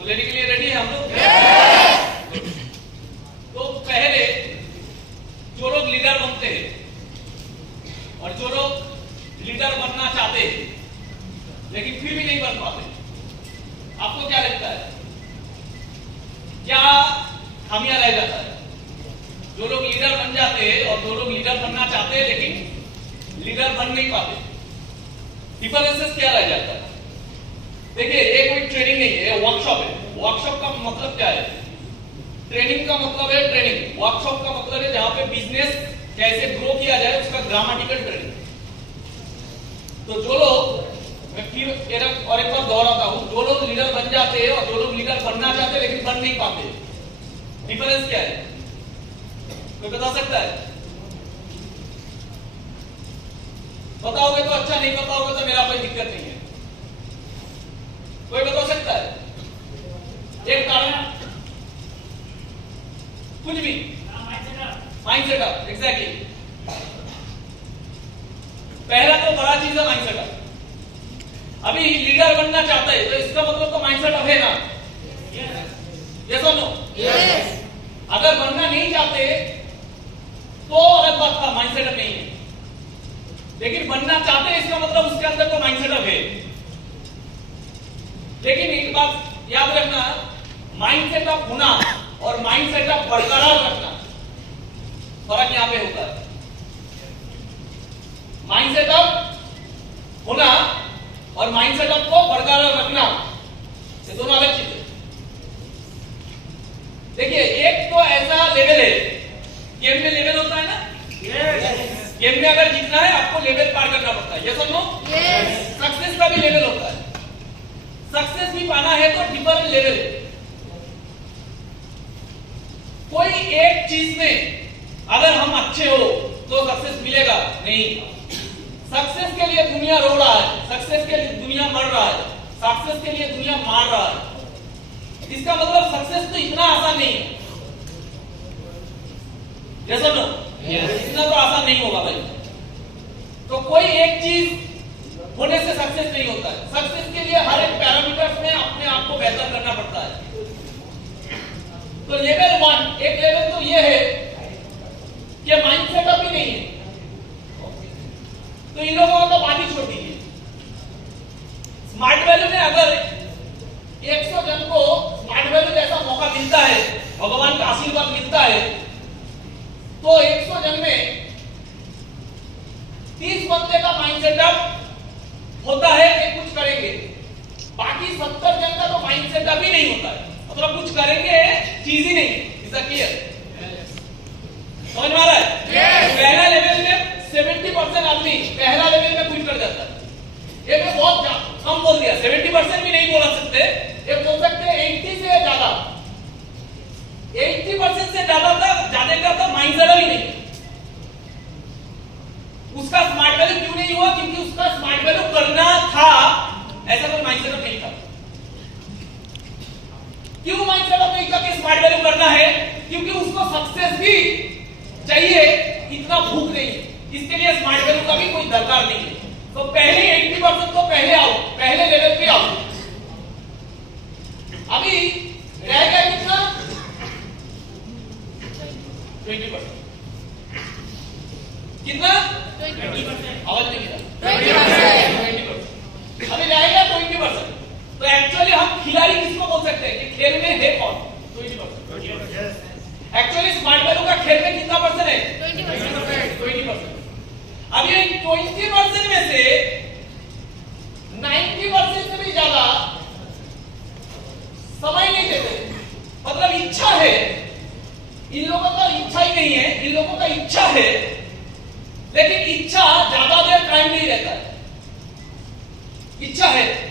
तो लेने के लिए रेडी है हम लोग? तो पहले जो लोग लीडर बनते हैं और जो लोग लीडर बनना चाहते हैं लेकिन फिर भी नहीं बन पाते, आपको क्या लगता है क्या खामियां रह जाता है? जो लोग लीडर बन जाते हैं और जो लोग लीडर बनना चाहते हैं लेकिन लीडर बन नहीं पाते, डिफरेंसेस क्या रह जाता है? देखिए, ये कोई ट्रेनिंग नहीं है, ये वर्कशॉप है। वर्कशॉप का मतलब क्या है? ट्रेनिंग का मतलब है ट्रेनिंग, वर्कशॉप का मतलब है जहां पे बिजनेस कैसे ग्रो किया जाए उसका ग्रामेटिकल ट्रेनिंग। तो जो लोग, मैं फिर और एक बार दोहराता हूं, जो लोग लीडर बन जाते हैं और जो लोग लीडर बनना चाहते हैं लेकिन बन नहीं पाते, डिफरेंस क्या है? कोई बता सकता है? बताओगे तो अच्छा, नहीं बताओगे तो मेरा कोई दिक्कत नहीं है। कोई बता सकता है? एक कारण, कुछ भी, माइंड सेटअप, एग्जैक्टली। पहला तो बड़ा चीज है माइंड सेटअप। अभी लीडर बनना चाहता है तो इसका मतलब तो माइंड सेटअप है ना? यस और नो? यस। अगर बनना नहीं चाहते तो अलग बात था, माइंड सेटअप नहीं है। लेकिन बनना चाहते हैं इसका मतलब उसके अंदर तो माइंड सेटअप है। लेकिन एक बात याद रखना, माइंड सेटअप होना और माइंड सेटअप बरकरार रखना, फर्क यहां पे होता है। माइंड सेटअप होना और माइंड सेटअप को बरकरार रखना, ये दोनों अलग चीज है। देखिए, एक तो ऐसा लेवल है, गेम में लेवल होता है ना? यस। गेम में अगर जीतना है आपको लेवल पार करना पड़ता है, यस और नो? यस। सक्सेस का भी लेवल होता है, सक्सेस भी पाना है तो डिफरेंट लेवल है। कोई एक चीज में अगर हम अच्छे हो तो सक्सेस मिलेगा नहीं। सक्सेस के लिए दुनिया रो रहा है, सक्सेस के लिए दुनिया मर रहा है, सक्सेस के लिए दुनिया मार रहा है। इसका मतलब सक्सेस तो इतना आसान नहीं है, यस और नो? इतना तो आसान नहीं होगा भाई। तो कोई एक चीज होने से सक्सेस नहीं होता है। सक्सेस के लिए हर एक पैरामीटर्स में अपने आप को बेहतर करना पड़ता है। तो लेवल 1, एक लेवल तो ये है कि माइंड सेटअप ही नहीं है, तो इन लोगों को बात ही छोड़ दीजिए। स्मार्ट वैल्यू में अगर 100 जन को स्मार्ट वैल्यू जैसा मौका मिलता है, भगवान का आशीर्वाद मिलता है, तो 100 जन में 30 बंदे का माइंड सेटअप होता है कि कुछ करेंगे, बाकी 70 जन का तो माइंड सेटअप ही नहीं होता है, मतलब कुछ करेंगे चीज ही नहीं। Is that clear? समझ में आ रहा है? yes. पहला लेवल में 70% आदमी पहला लेवल में क्विट कर जाता है। ये मैं बहुत कम बोल दिया, 70% भी नहीं बोल सकते, ये बोल सकते हैं 80 से ज्यादा, 80% से ज्यादा का माइंड सेटअप ही नहीं। उसका स्मार्ट वैल्यू क्यों नहीं हुआ? क्योंकि उसका स्मार्ट वैल्यू करना था, ऐसा कोई माइंड सेटअप नहीं था। क्यों माइंड सेटअप नहीं था कि स्मार्ट वैल्यू करना है? क्योंकि उसको सक्सेस भी चाहिए, इतना भूख नहीं है, इसके लिए स्मार्ट वैल्यू का भी कोई दरकार नहीं है। तो पहले 80% तो पहले आओ, पहले लेवल पे आओ। अभी रह गया कितना? 20%। कितना? 20%। आवाज नहीं गिरा? 20%। अभी रहेगा 20%। तो एक्चुअली हम खिलाड़ी किसको बोल सकते हैं कि खेल में है कौन? 20%। एक्चुअली स्मार्ट वैल्यू का खेल में कितना परसेंट है? 20%। अब ये 20% में से 90% से भी ज्यादा समय नहीं देते, मतलब इच्छा है। इन लोगों का इच्छा ही नहीं है, इन लोगों का इच्छा है लेकिन इच्छा ज्यादा देर कायम नहीं रहता है। इच्छा है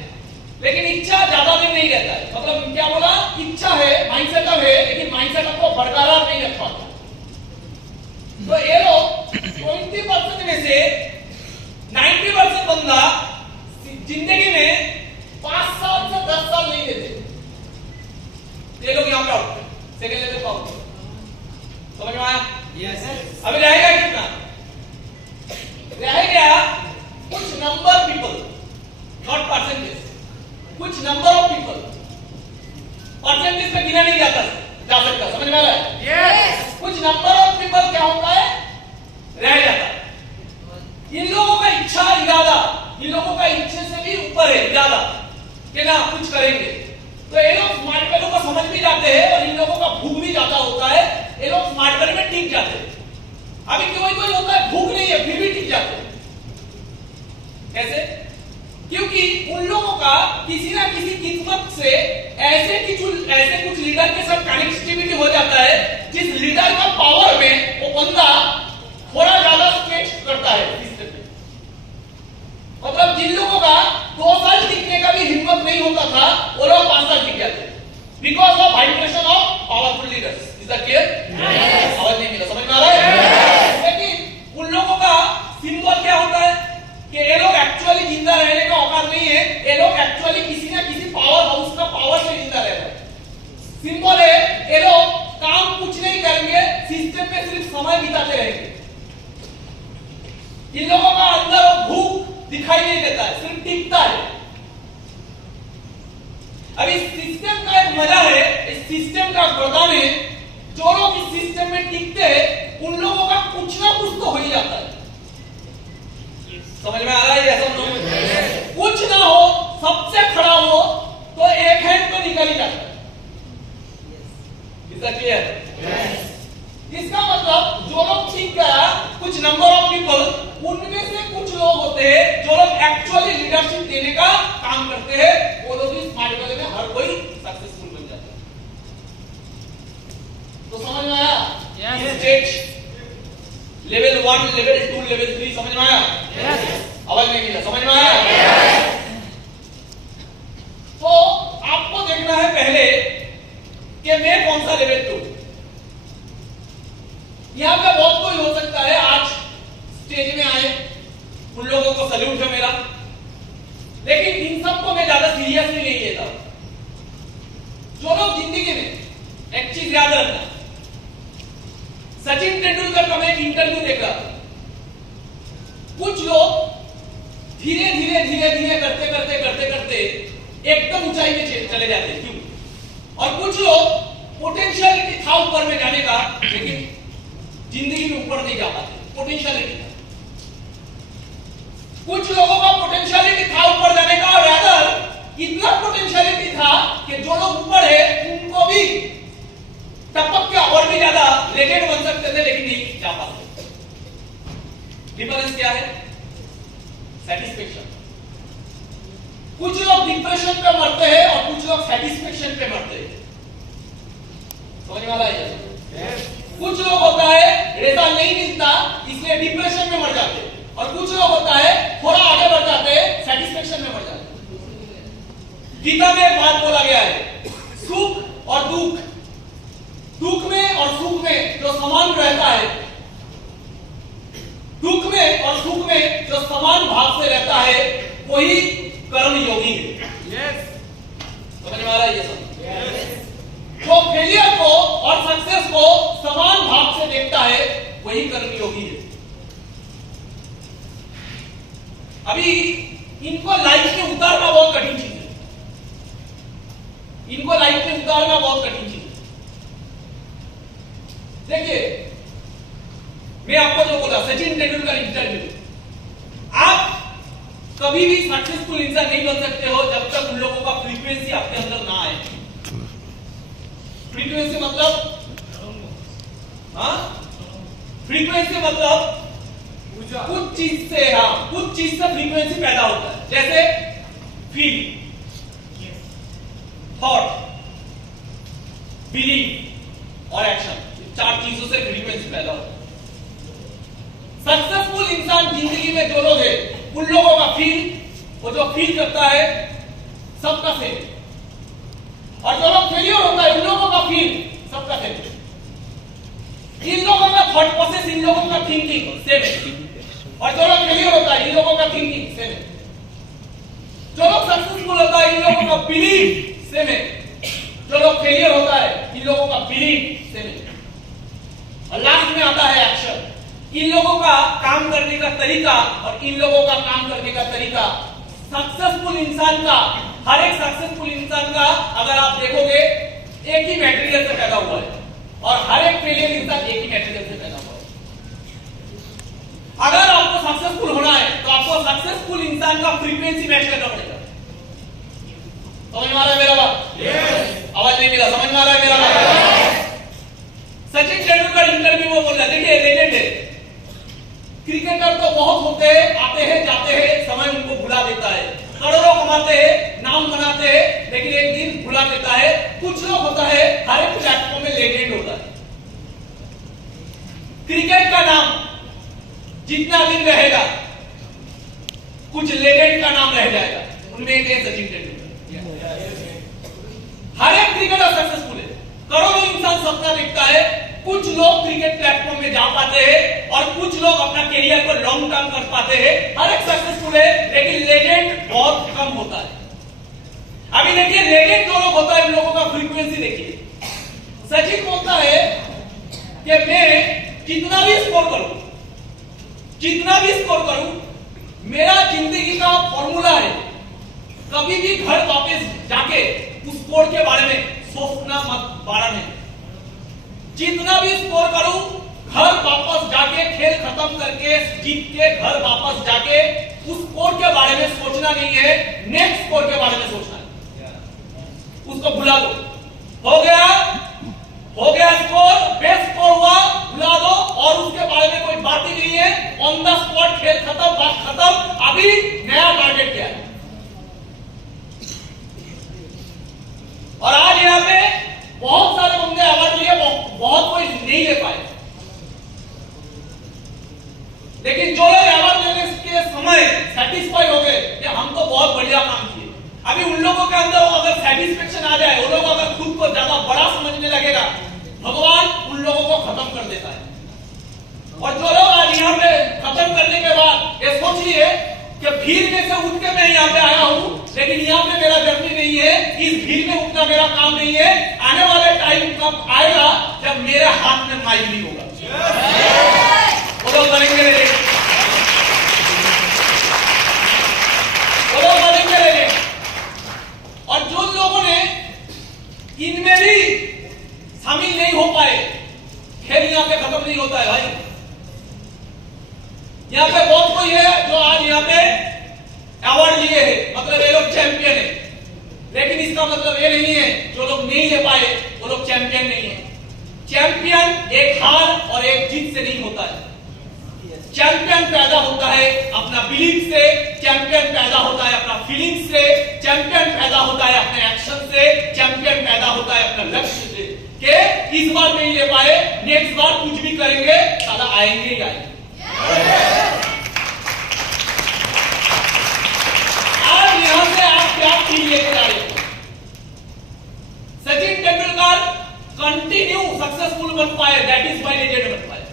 लेकिन इच्छा ज्यादा देर नहीं रहता है, मतलब क्या बोला? इच्छा है, माइंड सेटअप है, लेकिन माइंड सेटअप को बरकरार नहीं रख पाता। तो ये लोग 20% में से 90% बंदा जिंदगी में 5 साल से 10 साल नहीं देते, ये लोग यहां पे आउट, सेकंड लेवल पे आउट। समझ में आया? यस। अभी रहेगा कितना? रहेगा कुछ नंबर पीपल, नॉट परसेंटेज, कुछ नंबर ऑफ पीपल परसेंटेज में गिना नहीं जा सकता। समझ में आ रहा है? यस। कुछ नंबर ऑफ पीपल क्या होता है, रह जाता है। इन लोगों का इच्छा इरादा, इन लोगों का इच्छे से भी ऊपर है इरादा कि ना कुछ करेंगे, तो ये लोग स्मार्ट वेलो को समझ भी जाते हैं और इन लोगों का भूख भी ज्यादा होता है, ये लोग स्मार्ट वेलो में टिक जाते हैं। अभी कोई होता है भूख नहीं है फिर भी टिक जाते हैं। कैसे? क्योंकि उन लोगों का किसी ना किसी किस्मत से ऐसे कुछ लीडर के साथ कनेक्टिविटी हो जाता है जिस लीडर का पावर में वो बंदा थोड़ा ज्यादा स्ट्रेच करता है सिस्टम में। मतलब जिन लोगों का 2 साल टिकने का भी हिम्मत नहीं होता था वो लोग 5 साल टिक जाते because of vibration of powerful leaders. Is that clear? आवाज नहीं मिला, समझ में आ रहा है? लेकिन उन लोगों का सिंबल क्या होता है कि ये लोग एक्चुअली जिंदा रहने का औकात नहीं है, ये लोग एक्चुअली किसी ना किसी पावर हाउस का पावर से जिंदा रह रहे हैं। सिंबल है ये लोग काम कुछ नहीं करेंगे, सिस्टम में सिर्फ समय बिताते रहेंगे। इन लोगों का अंदर भूख दिखाई नहीं देता है, सिर्फ टिकता है। अब इस सिस्टम का एक मजा है, इस सिस्टम का वरदान है, जो लोग इस सिस्टम में टिकते हैं उन लोगों का कुछ ना कुछ तो हो ही जाता है। समझ में आ रहा है? ऐसा कुछ ना हो, सबसे खड़ा हो तो एक हैंड तो निकल ही जाता है। Is that clear? इसका मतलब जो लोग ठीक गया, कुछ नंबर ऑफ पीपल, उनमें से कुछ लोग होते हैं जो लोग एक्चुअली लीडरशिप देने का काम करते हैं, वो लोग भी स्मार्ट वेलो में हर कोई सक्सेसफुल बन जाता है। तो समझ में आया? स्टेज लेवल 1, लेवल 2, लेवल 3 समझ में आया? आवाज नहीं मिला, समझ में आया? तो आपको देखना है पहले कि मैं कौन सा लेवल 2। यहां पे बहुत कोई हो सकता है आज स्टेज में आए, उन लोगों को सैल्यूट है मेरा, लेकिन इन सबको मैं ज्यादा सीरियसली नहीं लेता। जो लोग जिंदगी में एक चीज याद रखना, सचिन तेंदुलकर का मैं एक इंटरव्यू देख रहा था। कुछ लोग धीरे धीरे करते एकदम ऊंचाई में चले जाते हैं, क्यों? और कुछ लोग पोटेंशियलिटी था ऊपर में जाने का, लेकिन जिंदगी में ऊपर नहीं जा पाते। पोटेंशियलिटी था, कुछ लोगों का पोटेंशियलिटी था ऊपर जाने का, और अदर इतना पोटेंशियलिटी था कि जो लोग ऊपर है उनको भी टपक के और भी ज्यादा लेजेंड बन सकते थे, लेकिन नहीं जा पाते। डिफरेंस क्या है? सेटिस्फेक्शन। कुछ लोग डिप्रेशन पे मरते हैं और कुछ लोग सेटिस्फेक्शन पे मरते हैं। समझ में आ रहा है? कुछ लोग होता है रिजल्ट नहीं मिलता इसलिए डिप्रेशन में मर जाते हैं, और कुछ लोग होता है थोड़ा आगे बढ़ जाते हैं, सेटिस्फेक्शन में मर जाते हैं। गीता में एक बात बोला गया है, सुख और दुख, दुख में और सुख में जो समान रहता है, दुख में और सुख में जो समान भाव से रहता है वही कर्म योगी है। समझ में आ रहा है ये सब? जो फेलियर को और सक्सेस को समान भाव से देखता है वही कर्म योगी है। अभी इनको लाइफ में उतारना बहुत कठिन चीज है, इनको लाइफ में उतारना बहुत कठिन चीज है। देखिए, मैं आपको जो बोला सचिन तेंदुलकर इंटरव्यू, आप कभी भी सक्सेसफुल इंसान नहीं बन सकते हो जब तक उन लोगों का फ्रीक्वेंसी आपके अंदर ना आए। फ्रीक्वेंसी मतलब, फ्रीक्वेंसी मतलब कुछ चीज से, कुछ चीज से फ्रीक्वेंसी पैदा होता है। जैसे फील, थॉट, बिलीव और एक्शन, 4 चीजों से फ्रीक्वेंसी पैदा होता है। सक्सेसफुल इंसान जिंदगी में जो लोग हैं उन लोगों का फील, वो जो फील करता है सबका सेम, और जो लोग फेलियर होता है उन लोगों का फील सबका सेम। इन लोगों का थॉट प्रोसेस, इन लोगों का थिंकिंग सेम है, और जो लोग फेलियर होता है इन लोगों का थिंकिंग सेम है। जो लोग सक्सेसफुल होता है इन लोगों का बिलीव सेम है, जो लोग फेलियर होता है इन लोगों का बिलीव सेम है। और लास्ट में आता है एक्शन। इन लोगों का काम करने का तरीका और इन लोगों का काम करने का तरीका, सक्सेसफुल इंसान का, हर एक सक्सेसफुल इंसान का अगर आप देखोगे एक ही मटेरियल से पैदा हुआ है और हर एक फेलियर इंसान एक ही मटेरियल से पैदा हुआ है। अगर आपको सक्सेसफुल होना है तो आपको सक्सेसफुल इंसान का फ्रीक्वेंसी मैच करना पड़ेगा। समझ में आ रहा है मेरा बात? यस। आवाज नहीं मिला, समझ में आ रहा है मेरा बात? सचिन तेंदुलकर इंटरव्यू में बोल रहा है, देखिए लेजेंड है, क्रिकेटर तो बहुत होते हैं, आते हैं जाते हैं, समय उनको भुला देता है, करोड़ों कमाते हैं, नाम बनाते हैं, लेकिन एक दिन भुला देता है। कुछ लोग होता है हर एक प्लेटफॉर्म में लेजेंड होता है। क्रिकेट का नाम जितना दिन रहेगा कुछ लेजेंड का नाम रह जाएगा, उनमें एक है सचिन तेंदुलकर। हर एक क्रिकेटर सक्सेसफुल है, करोड़ों इंसान सपना देखता है, कुछ लोग क्रिकेट प्लेटफॉर्म में जा पाते हैं और कुछ लोग अपना करियर को लॉन्ग टर्म कर पाते हैं। हर एक सक्सेसफुल है, लेकिन लेजेंड बहुत कम होता है। अभी देखिए लेजेंड जो लोग होता है उन लोगों का फ्रीक्वेंसी देखिए। सचिन बोलता है कि मैं जितना भी स्कोर करूं, मेरा जिंदगी का फॉर्मूला है, कभी भी घर वापस जाके उस स्कोर के बारे में सोचना मत, बारह में जितना भी स्कोर करूं, घर वापस जाके खेल खत्म करके जीत के घर वापस जाके उस स्कोर के बारे में सोचना नहीं है, नेक्स्ट स्कोर के बारे में सोचना है। उसको भुला दो, हो गया स्कोर, बेस्ट स्कोर हुआ, भुला दो और उसके बारे में कोई बात ही नहीं है। ऑन द स्पॉट खेल खत्म, बात खत्म, अभी नया टारगेट क्या है। और आज यहां पे बहुत सारे बंदे अवार्ड लिए, बहुत कोई नहीं ले पाए, लेकिन जो लोग अवार्ड लेने के समय सेटिस्फाई हो गए कि हम तो बहुत बढ़िया काम किए, अभी उन लोगों के अंदर अगर सेटिस्फेक्शन आ जाए, वो लोग अगर खुद को ज्यादा बड़ा समझने लगेगा, भगवान उन लोगों को खत्म कर देता है। और जो लोग आज यहाँ पे खत्म करने के बाद ये सोच लिए कि भीड़ में से उठ के मैं यहाँ पे आया हूं, लेकिन यहाँ पे मेरा जर्नी नहीं है, इस भीड़ में उठना मेरा काम नहीं है, आने वाले टाइम कब आएगा जब मेरे हाथ में माइक नहीं होगा, वो लोग बनेंगे लेजेंड, वो लोग बनेंगे लेजेंड। और जो लोगों ने इनमें भी शामिल नहीं हो पाए, खेल यहाँ पे खत्म नहीं होता है भाई। यहाँ पे बहुत कोई है जो आज यहाँ पे अवार्ड लिए है, मतलब ये लोग चैंपियन है, लेकिन इसका मतलब ये नहीं है जो लोग नहीं ले पाए वो लोग चैंपियन नहीं है। चैंपियन एक हार और एक जीत से नहीं होता है। चैंपियन पैदा होता है अपना बिलीफ से, चैंपियन पैदा होता है अपना फीलिंग से, चैंपियन पैदा होता है अपने एक्शन से, चैंपियन पैदा होता है अपना लक्ष्य से, कि इस बार नहीं ले पाए, नेक्स्ट बार कुछ भी करेंगे, साला आएंगे ही आएंगे। आज यहां से आप क्या फील लेकर आए? सचिन तेंदुलकर कंटिन्यू सक्सेसफुल बन पाए, दैट इज वाई लेजेंड बन पाए।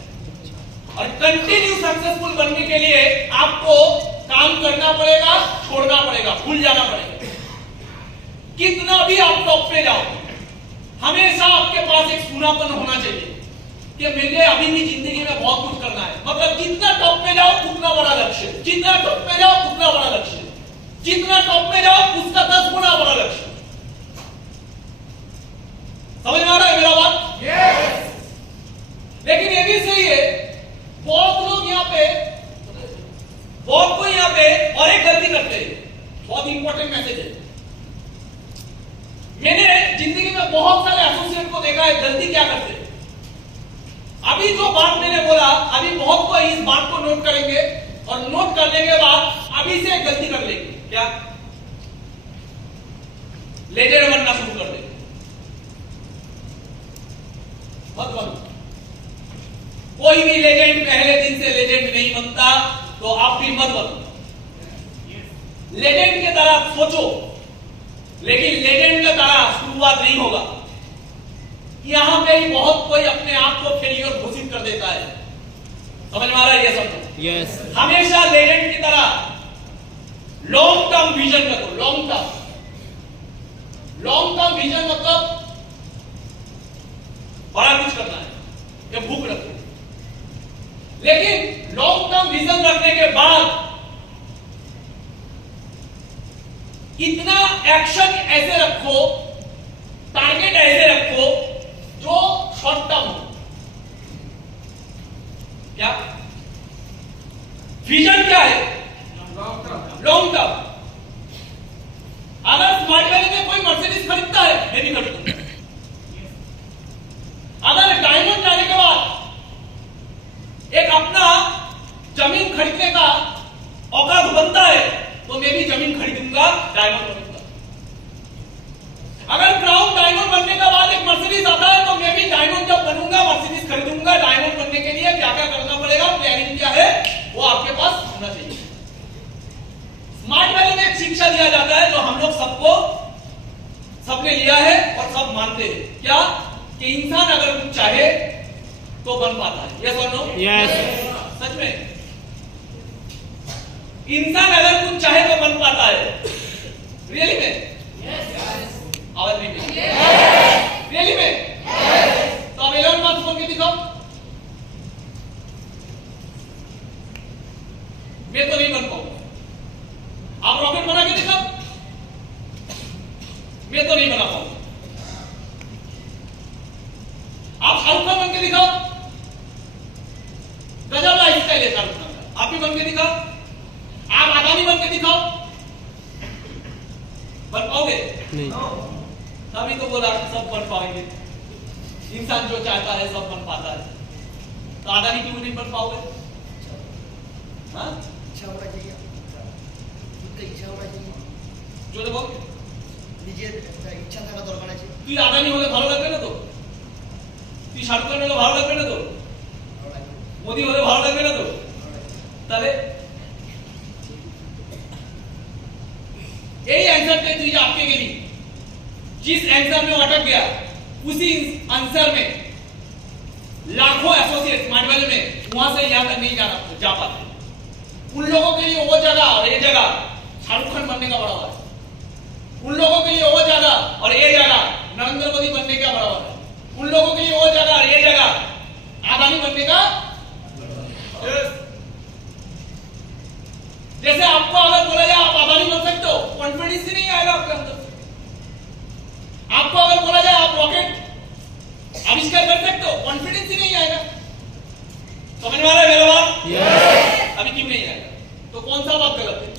और कंटिन्यू सक्सेसफुल बनने के लिए आपको काम करना पड़ेगा, छोड़ना पड़ेगा, भूल जाना पड़ेगा। कितना भी आप टॉप पे जाओ, हमेशा आपके पास एक सूनापन होना चाहिए कि मुझे अभी भी जिंदगी में बहुत कुछ करना है। मतलब जितना टॉप पे जाओ उतना बड़ा लक्ष्य, जितना टॉप पे जाओ उतना बड़ा लक्ष्य, जितना टॉप पे जाओ उसका 10 गुना बड़ा लक्ष्य। समझ में आ रहा है मेरा बात? yes. लेकिन ये भी सही है, बहुत लोग यहाँ पे, बहुत कोई यहाँ पे और एक गलती करते हैं, बहुत इंपॉर्टेंट मैसेज है। मैंने जिंदगी में बहुत सारे एसोसिएट को देखा है, गलती क्या करते हैं। अभी जो बात मैंने बोला, अभी बहुत कोई इस बात को नोट करेंगे और नोट करने के बाद अभी से गलती कर लेंगे, क्या लेजेंड बनना शुरू कर देंगे। मत बनो, कोई भी लेजेंड पहले दिन से लेजेंड नहीं बनता, तो आप भी मत बनो। लेजेंड की तरह सोचो, लेकिन लेजेंड की तरह शुरुआत नहीं होगा। यहां पे ही बहुत कोई अपने आप को फेलियर घोषित कर देता है। समझ में आ रहा है ये सब? यस। हमेशा लेजेंड की तरह लॉन्ग टर्म विजन रखो। लॉन्ग टर्म विजन मतलब बड़ा कुछ करना है, ये भूख रखो। लेकिन लॉन्ग टर्म विजन रखने के बाद इतना एक्शन ऐसे रखो, टारगेट ऐसे रखो क्या क्या करना पड़ेगा, प्लानिंग क्या है, वो आपके पास होना चाहिए। स्मार्ट वैल्यू में एक शिक्षा दिया जाता है जो हम लोग सबने लिया है और सब मानते हैं, क्या कि इंसान अगर कुछ चाहे तो बन पाता है। यस और नो? यस। सच में इंसान अगर कुछ चाहे तो बन पाता है। रियली में? आवाज नहीं मिली। रियली में? तो अब एलन मस्क बोल के दिखाओ। मैं तो नहीं बन पाऊंगा। आप रॉकेट बना के दिखाओ। मैं तो नहीं बना पाऊंगा। आप शाहरुख खान बन के दिखाओ। गजब लाइफस्टाइल है शाहरुख खान का, आप भी बन के दिखाओ। आप अदानी बन के दिखाओ, बन पाओगे? नहीं। तभी तो बोला सब बन पाएंगे। इंसान जो चाहता है सब बन पाता है, तो अदानी क्यों नहीं बन पाओगे? हाँ? इच्छा होना चाहिए, इच्छा होना चाहिए। जो देखो নিজের ইচ্ছা থাকা দরকার আছে। তুই আদানি হলে ভালো লাগবে না তো? তুই শাহরুখ খান হলে ভালো লাগবে না তো? মোদি হলে ভালো লাগবে না তো? তাহলে यही आंसर थे जो आपके गेली, जिस आंसर में अटक गया उसी आंसर में लाखों एसोसिएट स्मार्ट वैल्यू में वहां से यहां तक नहीं जा पाते। उन लोगों के लिए वो जगह और ये जगह शाहरुख खान बनने का बराबर है। उन लोगों के लिए वो जगह और ये जगह नरेंद्र मोदी बनने का बराबर है। उन लोगों के लिए वो जगह और ये जगह अदानी बनने का। जैसे आपको अगर बोला जाए आप अदानी बन सकते हो, कॉन्फिडेंस ही नहीं आएगा आपके अंदर। आपको अगर बोला जाए आप रॉकेट आविष्कार कर सकते हो, कॉन्फिडेंस ही नहीं आएगा। समझ में आ रहा है मेरा बात? अभी क्यों नहीं आएगा? तो कौन सा बात गलत है?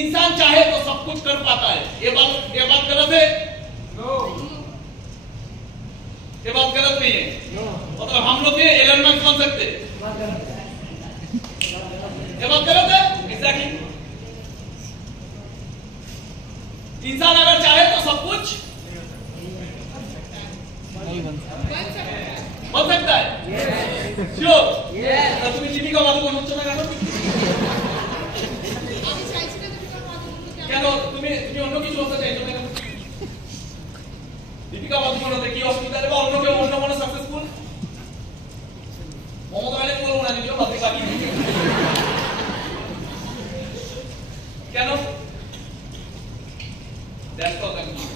इंसान चाहे तो सब कुछ कर पाता है, ये बात गलत है? ये बात गलत नहीं है। मतलब हम लोग भी एलन मस्क बन सकते हैं, ये बात गलत है? एग्जैक्टली। इंसान अगर चाहे तो सब कुछ बन सकता है। श्योर? तो तुम्हें जीविका वालों को नुकसान लगा दो क्या? तुम्हें অন্য কিছু হতে চাইছো না? দীপিকা পাদুকোন হতে কি অসুবিধা বা অন্য কেউ অন্য কোনো সাকসেসফুল মমতা ব্যানার্জি বলবো না, নিজেও ভাবতে পারি কেন? That's called confusion.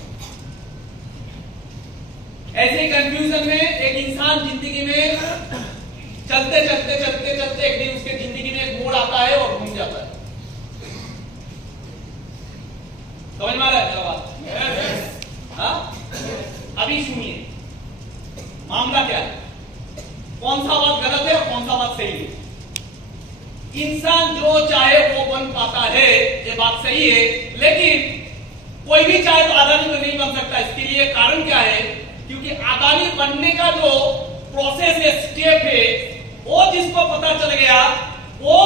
ऐसे कंफ्यूजन में एक इंसान जिंदगी में चलते चलते चलते चलते एक दिन उसके जिंदगी में एक मोड़ आता है और घूम जाता है। समझ में आ रहा है मेरा बात? हाँ? अभी सुनिए मामला क्या है, कौन सा बात गलत है और कौन सा बात सही है। इंसान जो चाहे वो बन पाता है, ये बात सही है, लेकिन कोई भी चाहे तो अदानी तो नहीं बन सकता। इसके लिए कारण क्या है? क्योंकि अदानी बनने का जो प्रोसेस है, स्टेप है, वो जिसको पता चल गया वो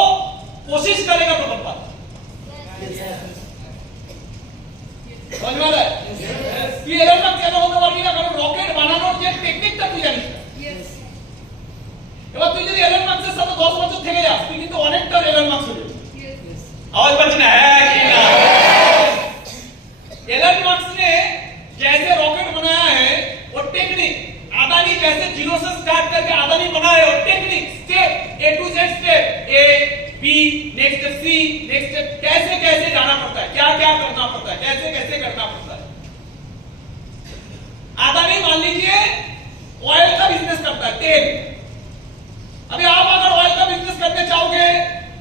कोशिश करेगा तो बन पाता। समझ में आ रहा है? ये এরকম কেন হতে পারবি না? কারণ রকেট বানানোর যে টেকনিকটা তুই জানিস না। এবার তুই যদি এলন মাস্কের সাথে 10 বছর থেকে যাস, তুই কিন্তু অনেকটা এলন মাস্ক হয়ে যাবি। आवाज पाচ্ছি না? হ্যাঁ কি না? एलन मस्क ने जैसे रॉकेट बनाया है वो टेक्निक, अदानी जैसे जीरो से स्टार्ट करके अदानी बना है वो technique, step A to Z step, A B next C next कैसे कैसे जाना पड़ता है, क्या क्या करना पड़ता है, कैसे कैसे करना पड़ता है। अदानी मान लीजिए ऑयल का बिजनेस करता है, तेल। अभी आप अगर ऑयल का बिजनेस करने चाहोगे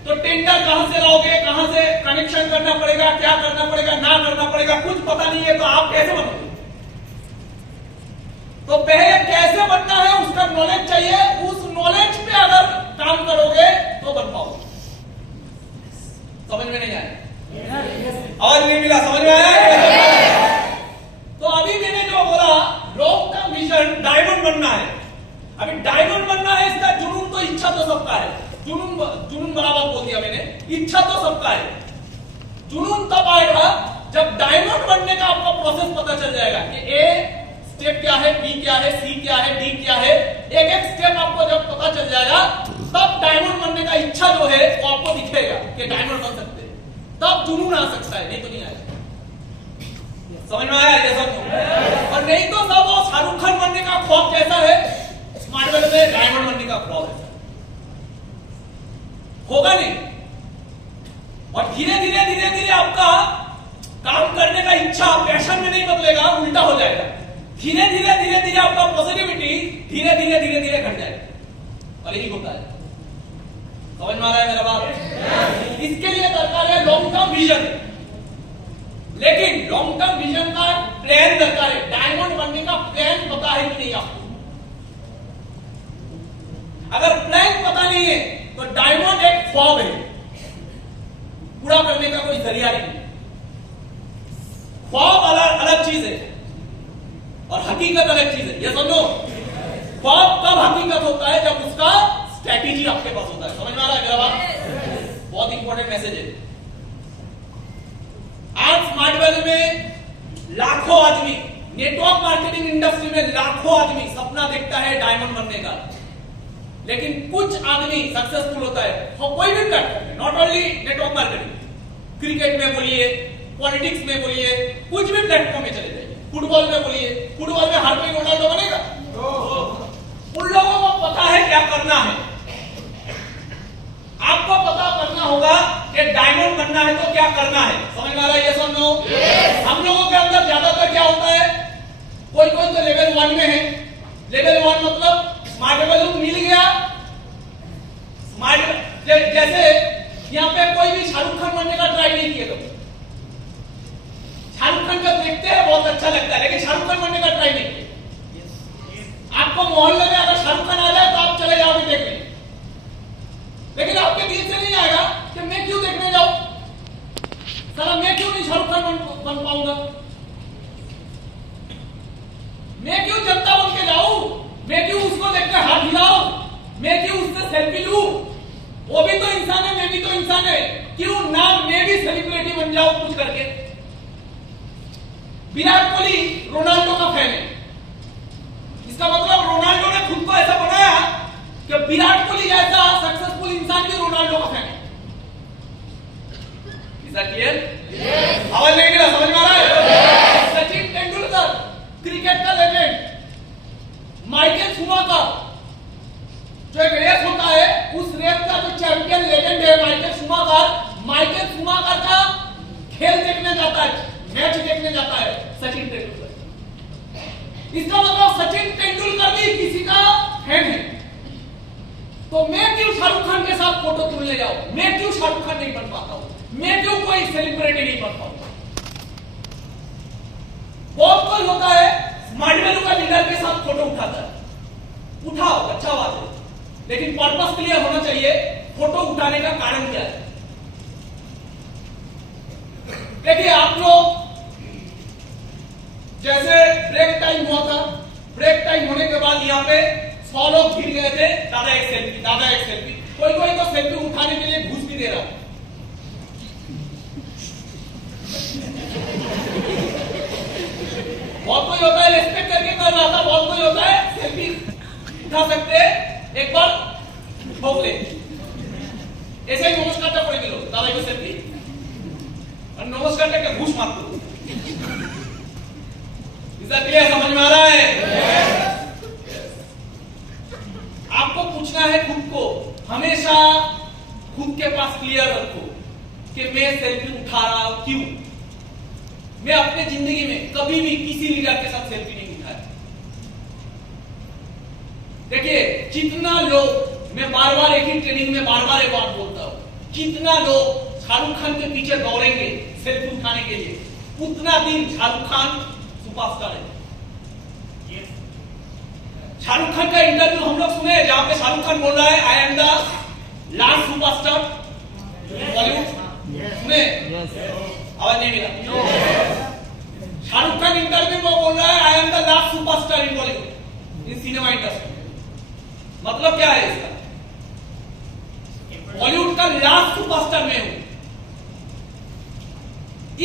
तो टेंडर कहां से लाओगे, कहां से कनेक्शन करना पड़ेगा, क्या करना पड़ेगा, ना करना पड़ेगा, कुछ पता नहीं है, तो आप कैसे बनोगे? तो पहले कैसे बनना है उसका नॉलेज चाहिए, उस नॉलेज पे अगर काम करोगे तो बन पाओगे। समझ में नहीं आया? और नहीं मिला? समझ में आया? तो अभी मैंने जो बोला लॉन्ग टर्म विजन, डायमंड बनना है। अभी डायमंड बनना है, इसका जुनून तो इच्छा तो सबका है, जुनून बराबर बोल दिया मैंने, इच्छा तो सबका है। जुनून तब आएगा जब डायमंड बनने का आपको प्रोसेस पता चल जाएगा कि ए स्टेप क्या है, बी क्या है, सी क्या है, डी क्या है, एक एक स्टेप आपको जब पता चल जाएगा तब डायमंड बनने का इच्छा जो है वो आपको दिखेगा कि डायमंड बन सकते हैं, तब जुनून आ सकता है, नहीं तो नहीं आएगा। समझ में आया क्या सब? और नहीं तो सब वो शाहरुख खान बनने का ख्वाब कैसा है, स्मार्ट वेल में डायमंड बनने का ख्वाब है, होगा नहीं। और धीरे धीरे धीरे धीरे आपका काम करने का इच्छा पैशन में नहीं बदलेगा, उल्टा हो जाएगा। धीरे धीरे धीरे धीरे आपका पॉजिटिविटी धीरे धीरे धीरे धीरे घट जाएगा, और यही होता है। समझ में आ रहा है मेरा बात? इसके लिए दरकार है लॉन्ग टर्म विजन, लेकिन लॉन्ग टर्म विजन का प्लान दरकार है। डायमंड बनने का प्लान पता है कि नहीं आपको? अगर प्लान पता नहीं है तो डायमंड एक ख्वाब है, पूरा करने का कोई जरिया नहीं। ख्वाब अलग चीज है और हकीकत अलग चीज है, ये समझो। ख्वाब कब हकीकत होता है? जब उसका स्ट्रेटेजी आपके पास होता है। समझ में आ रहा है मेरा बात? बहुत इंपॉर्टेंट मैसेज है। आज स्मार्ट वैल्यू में लाखों आदमी, नेटवर्क मार्केटिंग इंडस्ट्री में लाखों आदमी सपना देखता है डायमंड बनने का, लेकिन कुछ आदमी सक्सेसफुल होता है। कोई भी प्लेटफॉर्म में, not only network marketing, cricket में बोलिए, पॉलिटिक्स में बोलिए, कुछ भी प्लेटफॉर्म में चले जाइए, फुटबॉल में बोलिए, फुटबॉल में हर कोई रोनाल्डो बनेगा? उन लोगों को पता है क्या करना है। आपको पता करना होगा कि डायमंड बनना है तो क्या करना है। समझ में आ रहा है ये सब लोग? हम लोगों के अंदर ज्यादातर क्या होता है, कोई कोई तो लेवल 1 में है। लेवल 1 मतलब स्मार्ट लेवल मिल गया, स्मार्ट जैसे यहाँ पे कोई भी शाहरुख खान बनने का ट्राई नहीं किया। तो शाहरुख खान का देखते हैं बहुत अच्छा लगता है, लेकिन शाहरुख खान बनने का ट्राई नहीं किया। आपको मोहल्ले में अगर शाहरुख खान आ जाए तो आप चले जाओगे देखने, लेकिन आपके दिल से नहीं आएगा कि मैं क्यों देखने जाऊं, साला मैं क्यों नहीं शाहरुख खान बन पाऊंगा, मैं क्यों जनता बन के जाऊं, मैं क्यों उसको देखकर हाथ हिलाऊं, मैं क्यों उससे सेल्फी लूं, वो भी तो इंसान है, मैं भी तो इंसान है, क्यों ना मैं भी सेलिब्रिटी बन जाऊं कुछ करके। विराट कोहली रोनाल्डो का फैन है, इसका मतलब रोनाल्डो ने खुद को ऐसा बनाया कि विराट कोहली जैसा सक्सेसफुल इंसान भी रोनाल्डो का फैन है। क्लियर? आवाज नहीं मिला? समझ में आ रहा है? सचिन तेंदुलकर क्रिकेट का लेजेंड, माइकल शुमाकर जो एक रेस होता है, उस रेस का जो चैंपियन लेजेंड है माइकल शुमाकर का खेल देखने जाता है, मैच देखने जाता है सचिन तेंदुलकर। इसका मतलब सचिन तेंदुलकर भी किसी का फैन है। तो मैं क्यों शाहरुख खान के साथ फोटो तुलने जाऊं, मैं क्यों शाहरुख खान नहीं बन पाता हूं, मैं क्यों कोई सेलिब्रिटी नहीं बन पाऊंगा। बहुत कोई होता है स्मार्ट वैल्यू का लीडर के साथ फोटो उठाता है, उठाओ, अच्छा बात है, लेकिन पर्पस क्लियर होना चाहिए। फोटो उठाने का कारण क्या है? देखिए आप लोग जैसे ब्रेक टाइम हुआ था, ब्रेक टाइम होने के बाद यहाँ पे 100 लोग भिड़ गए थे, दादा एक सेल्फी, दादा एक सेल्फी। कोई कोई तो सेल्फी उठाने के लिए घूस भी दे रहा। बहुत कोई होता है रेस्पेक्ट करके कर रहा था, बहुत कोई होता है सेल्फी उठा सकते हैं, एक बार ठोक ले, ऐसे ही नमस्कार करते पड़ेंगे लोग, दादा को सेल्फी और नमस्कार करके घूस मार दो। क्लियर? समझ में आ रहा है? आपको पूछना है खुद को, हमेशा खुद के पास क्लियर रखो कि मैं सेल्फी उठा रहा हूं क्यों। मैं अपने जिंदगी में कभी भी किसी लीडर के साथ सेल्फी नहीं उठाया। देखिए जितना लोग, मैं बार बार एक ही ट्रेनिंग में बार बार एक बात बोलता हूं, जितना लोग शाहरुख खान के पीछे दौड़ेंगे सेल्फी उठाने के लिए, उतना दिन शाहरुख खान सुपरस्टार है। शाहरुख खान का इंटरव्यू हम लोग सुने जहां पे शाहरुख खान बोल रहा है I am the last superstar Bollywood, सुने? आवाज नहीं मिला? शाहरुख खान इंटरव्यू में बोल रहा है I am the last superstar in Bollywood, in cinema industry. मतलब क्या है इसका? बॉलीवुड का लास्ट सुपरस्टार मैं हूं।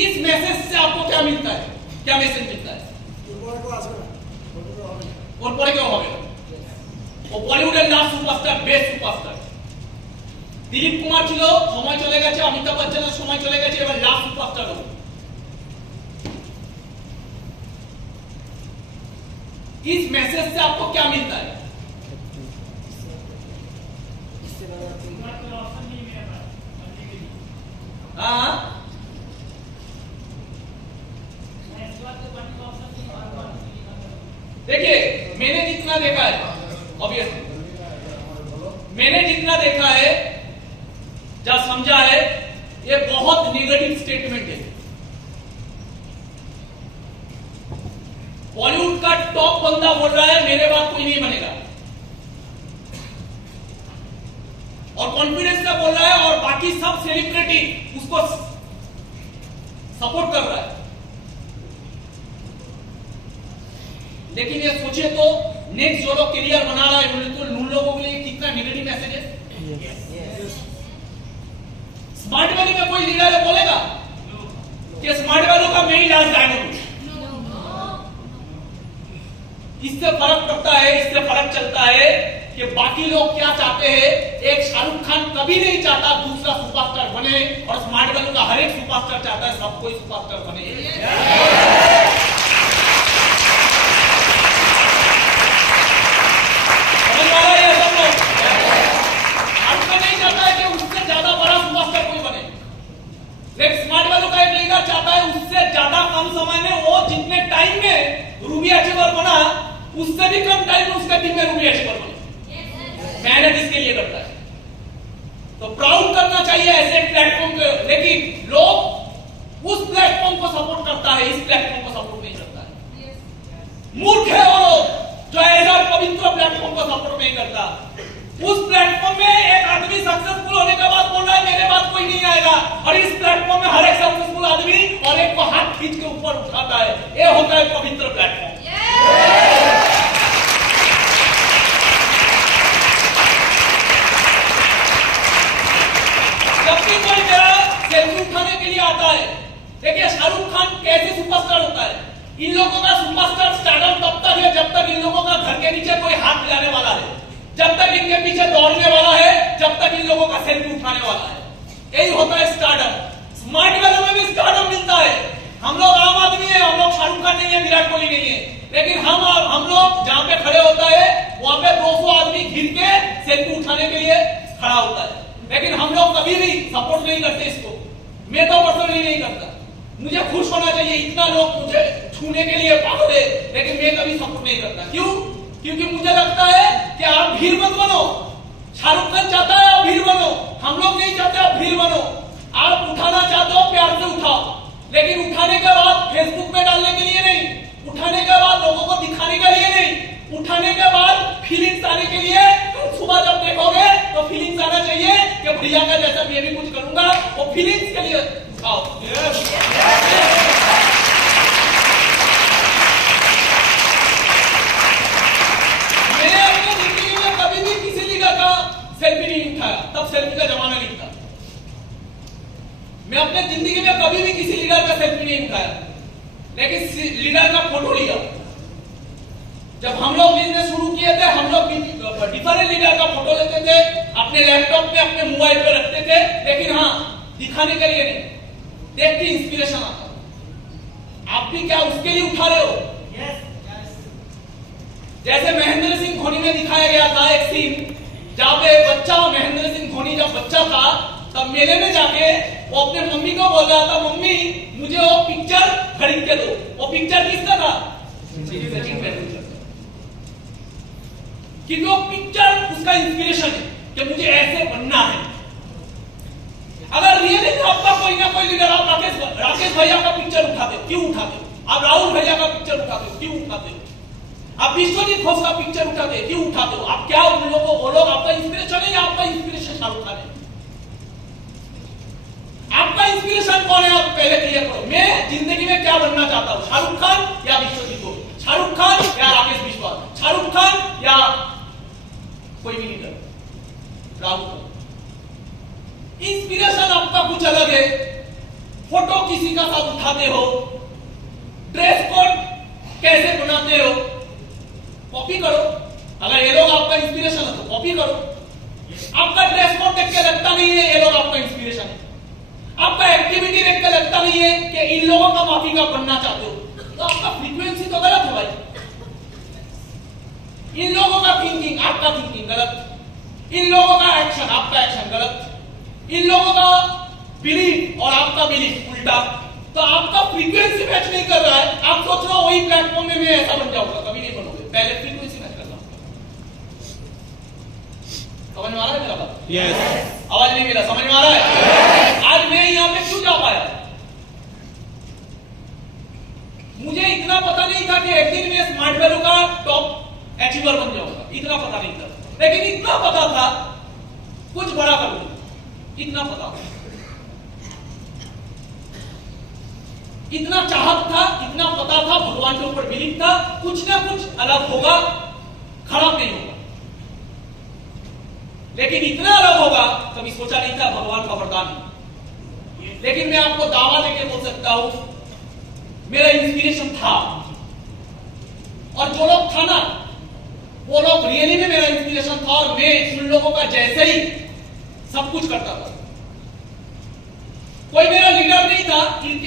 इस मैसेज से आपको क्या मिलता है, क्या मैसेज मिलता है? ওর পরে কেউ হবে না। ও বলিউডের last superstar, best superstar. Dilip Kumar ছিল, সময় চলে গেছে, অমিতাভ বচ্চনের সময় চলে গেছে, এবার লাস্ট সুপারস্টার হবে। इस मैसेज से आपको क्या मिलता है? हाँ, देखिए मैंने जितना देखा है, ऑब्वियसली मैंने जितना देखा है, जब समझा है, ये बहुत नेगेटिव स्टेटमेंट है। बॉलीवुड का टॉप बंदा बोल रहा है मेरे बाद कोई नहीं बनेगा, और कॉन्फिडेंस से बोल रहा है, और बाकी सब सेलिब्रिटी उसको सपोर्ट कर रहा है। लेकिन ये सोचे तो नेक्स्ट जो लोग करियर बना रहा है उन लोगों के लिए कितना नेगेटिव मैसेज है। स्मार्ट वैली में कोई लीडर है बोलेगा कि स्मार्ट वैली का मैं ही लास्ट डायमंड हूं। इससे फर्क पड़ता है, इससे फर्क चलता है कि बाकी लोग क्या चाहते हैं। एक शाहरुख खान कभी नहीं चाहता दूसरा सुपरस्टार बने, और स्मार्ट वैली का हर एक सुपरस्टार चाहता है सब कोई सुपरस्टार बने। समझ पा रहे हैं सब लोग? शाहरुख खान नहीं चाहता है कि उससे ज्यादा बड़ा सुपरस्टार कोई बने, लेकिन स्मार्ट वैली का एक लीडर चाहता है उससे ज्यादा कम समय में वो जितने टाइम में रूबी अचीवर बना, उससे भी कम टाइम में उसका टीम में रूबी अचीवर बने। मेहनत इसके लिए करता है, तो प्राउड करना चाहिए ऐसे प्लेटफॉर्म को। लेकिन लोग उस प्लेटफॉर्म को सपोर्ट करता है, इस प्लेटफॉर्म को सपोर्ट नहीं करता है। मूर्ख है वो लोग जो ऐसा पवित्र प्लेटफॉर्म को सपोर्ट नहीं करता। उस प्लेटफॉर्म में एक आदमी सक्सेसफुल होने के बाद बोल रहा है मेरे बाद कोई नहीं आएगा, और इस प्लेटफॉर्म में हर एक सक्सेसफुल आदमी और एक को हाथ खींच के ऊपर उठाता है। ये होता है पवित्र प्लेटफॉर्म। जब भी कोई मेरा सेल्फी उठाने के लिए आता है, देखिए शाहरुख खान कैसे सुपरस्टार होता है। इन लोगों का सुपरस्टार स्टारडम तब तक है जब तक इन लोगों का घर के नीचे कोई हाथ मिलाने वाला है, जब तक इनके पीछे दौड़ने वाला है, जब तक इन लोगों का सेल्फी उठाने वाला है। यही होता है स्टारडम। स्मार्ट वैली में भी स्टारडम मिलता है। हम लोग आम आदमी है, हम लोग शाहरुख खान नहीं है, विराट कोहली नहीं है, लेकिन हम लोग जहां पे खड़े होता है वहां पे 200 आदमी घिर के सेल्फी उठाने के लिए खड़ा होता है। लेकिन हम लोग कभी भी सपोर्ट नहीं करते इसको। मैं तो पर्सनली नहीं करता, मुझे खुश होना चाहिए, इतना लोग मुझे छूने के लिए पागल है, लेकिन मैं कभी सपोर्ट नहीं करता। क्यों? क्योंकि मुझे लगता है कि आप भीड़ मत बनो। शाहरुख खान चाहता है आप भीड़ बनो, हम लोग नहीं चाहते आप भीड़ बनो। आप उठाना चाहते हो प्यार से उठाओ, लेकिन उठाने के बाद फेसबुक में डालने के लिए नहीं, उठाने के बाद लोगों को दिखाने के लिए नहीं, उठाने के बाद फीलिंग्स आने के लिए। सुबह जब देखोगे तो फीलिंग्स आना चाहिए कि भैया का जैसा मैं भी कुछ करूंगा, वो फीलिंग्स के लिए उठाओ। मैंने अपनी जिंदगी में कभी भी किसी लीडर का सेल्फी नहीं उठाया, तब सेल्फी का जमाना नहीं था। मैं अपने जिंदगी में कभी भी किसी लीडर का सेल्फी नहीं उठाया, लेकिन लीडर का फोटो लिया। जब हम लोग बिजनेस शुरू किए थे, हम लोग डिफरेंट लीडर का फोटो लेते थे, अपने लैपटॉप में अपने मोबाइल पे रखते थे, लेकिन हाँ दिखाने के लिए नहीं, देख के इंस्पिरेशन आता। आप भी क्या उसके लिए उठा रहे हो? जैसे महेंद्र सिंह धोनी में दिखाया गया था एक सीन, जहां पे बच्चा महेंद्र सिंह धोनी जब बच्चा था तब मेले में जाके वो अपने मम्मी को बोल रहा था, मम्मी मुझे वो पिक्चर खरीद के दो। वो पिक्चर किसका था? सचिन तेंदुलकर। कि वो पिक्चर उसका इंस्पिरेशन है कि मुझे ऐसे बनना है। अगर रियली आपका कोई ना कोई लीडर, आप राकेश भैया का पिक्चर उठाते, क्यों उठाते? आप राहुल भैया का पिक्चर उठाते, क्यों उठाते? आप विश्वजीत घोष का पिक्चर उठाते, क्यों उठाते हो? आप क्या उन लोगों को, वो लोग आपका इंस्पिरेशन है या आपका इंस्पिरेशन शाहरुख खान है? आपका इंस्पिरेशन कौन है? आप पहले क्लियर करो। मैं जिंदगी में क्या बनना चाहता हूं? शाहरुख खान या विश्वजीत घोष? शाहरुख खान या राकेश विश्वास? शाहरुख खान या कोई भी लीडर? राहुल। इंस्पिरेशन आपका कुछ अलग है। फोटो किसी का साथ उठाते हो, ड्रेस कोड कैसे बनाते हो, कॉपी करो। अगर ये लोग आपका इंस्पिरेशन है तो कॉपी करो। आपका ड्रेस कोड देख के लगता नहीं है ये लोग आपका इंस्पिरेशन है, आपका एक्टिविटी देख के लगता नहीं है कि इन लोगों का माफी का बनना चाहते हो, तो आपका फ्रीक्वेंसी तो गलत है भाई। इन लोगों का थिंकिंग आपका थिंकिंग गलत, इन लोगों का एक्शन आपका एक्शन गलत, इन लोगों का बिलीफ और आपका बिलीफ उल्टा, तो आपका फ्रीक्वेंसी मैच नहीं कर रहा है। आप सोच रहे हो वही प्लेटफॉर्म में मैं ऐसा बन जाऊंगा, कभी नहीं बनोगे। पहले फ्रीक्वेंसी मैच करना। समझ में आ रहा है मेरा बात? यस। आवाज नहीं मेरा समझ में आ रहा है? आज मैं यहां पे क्यों जा पाया? मुझे इतना पता नहीं था कि एक दिन मैं स्मार्ट वैल्यू का टॉप अचीवर बन जाऊंगा, इतना पता नहीं था। लेकिन इतना पता था कुछ बड़ा कर दूंगा, इतना पता था। इतना चाहत था, इतना पता था, भगवान के ऊपर बिलीव था, कुछ ना कुछ अलग होगा, खराब नहीं होगा। लेकिन इतना अलग होगा कभी सोचा नहीं था, भगवान का वरदान। लेकिन मैं आपको दावा देके बोल सकता हूं मेरा इंस्पिरेशन था, और जो लोग था ना वो लोग रियली में मेरा इंस्पिरेशन था, और मैं उन लोगों का जैसे ही सब कुछ करता था। कोई मेरा लीडर नहीं था,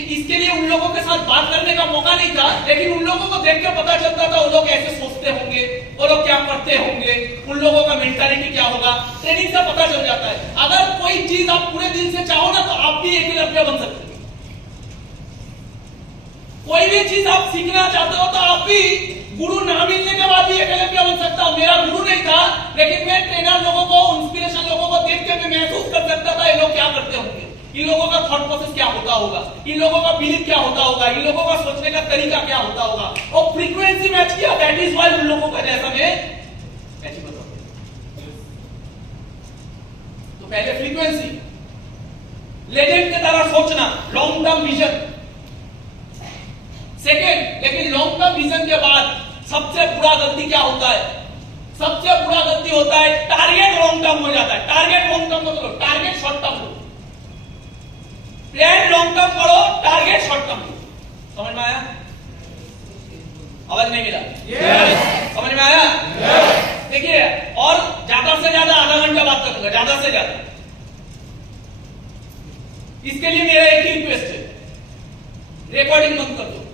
इसके लिए उन लोगों के साथ बात करने का मौका नहीं था, लेकिन उन लोगों को देख के पता चलता था वो लोग कैसे सोचते होंगे, वो लोग क्या करते होंगे, उन लोगों का मेंटालिटी क्या होगा। ट्रेनिंग से पता चल जाता है। अगर कोई चीज आप पूरे दिल से चाहो ना तो आप भी एकलव्य बन सकते हो। कोई भी चीज आप सीखना चाहते हो तो आप भी गुरु ना मिलने के बाद भी एकलव्य बन सकता हूं। मेरा गुरु नहीं था, लेकिन मैं ट्रेनर लोगों को, इंस्पिरेशन लोगों को देख के मैं महसूस कर सकता था ये लोग क्या करते होंगे, इन लोगों का थॉट प्रोसेस क्या होता होगा, इन लोगों का बिलीफ क्या होता होगा, इन लोगों का सोचने का तरीका क्या होता होगा, और फ्रीक्वेंसी मैच किया। दैट इज व्हाई उन लोगों का जैसा मैं अचीव होता हूं। तो पहले फ्रीक्वेंसी, लेजेंड की तरह सोचना, लॉन्ग टर्म विजन। सेकेंड, लेकिन लॉन्ग टर्म विजन के बाद सबसे बुरा गलती क्या होता है? सबसे बुरा गलती होता है टारगेट लॉन्ग टर्म हो जाता है। टारगेट लॉन्ग टर्म मतलब टारगेट शॉर्ट टर्म हो। प्लान लॉन्ग टर्म करो, टारगेट शॉर्ट टर्म। समझ में आया? आवाज नहीं मिला? यस। समझ में आया? यस। देखिए, और ज्यादा से ज्यादा आधा घंटा बात करूंगा, ज्यादा से ज्यादा। इसके लिए मेरा एक ही रिक्वेस्ट है, रिकॉर्डिंग बंद कर दो।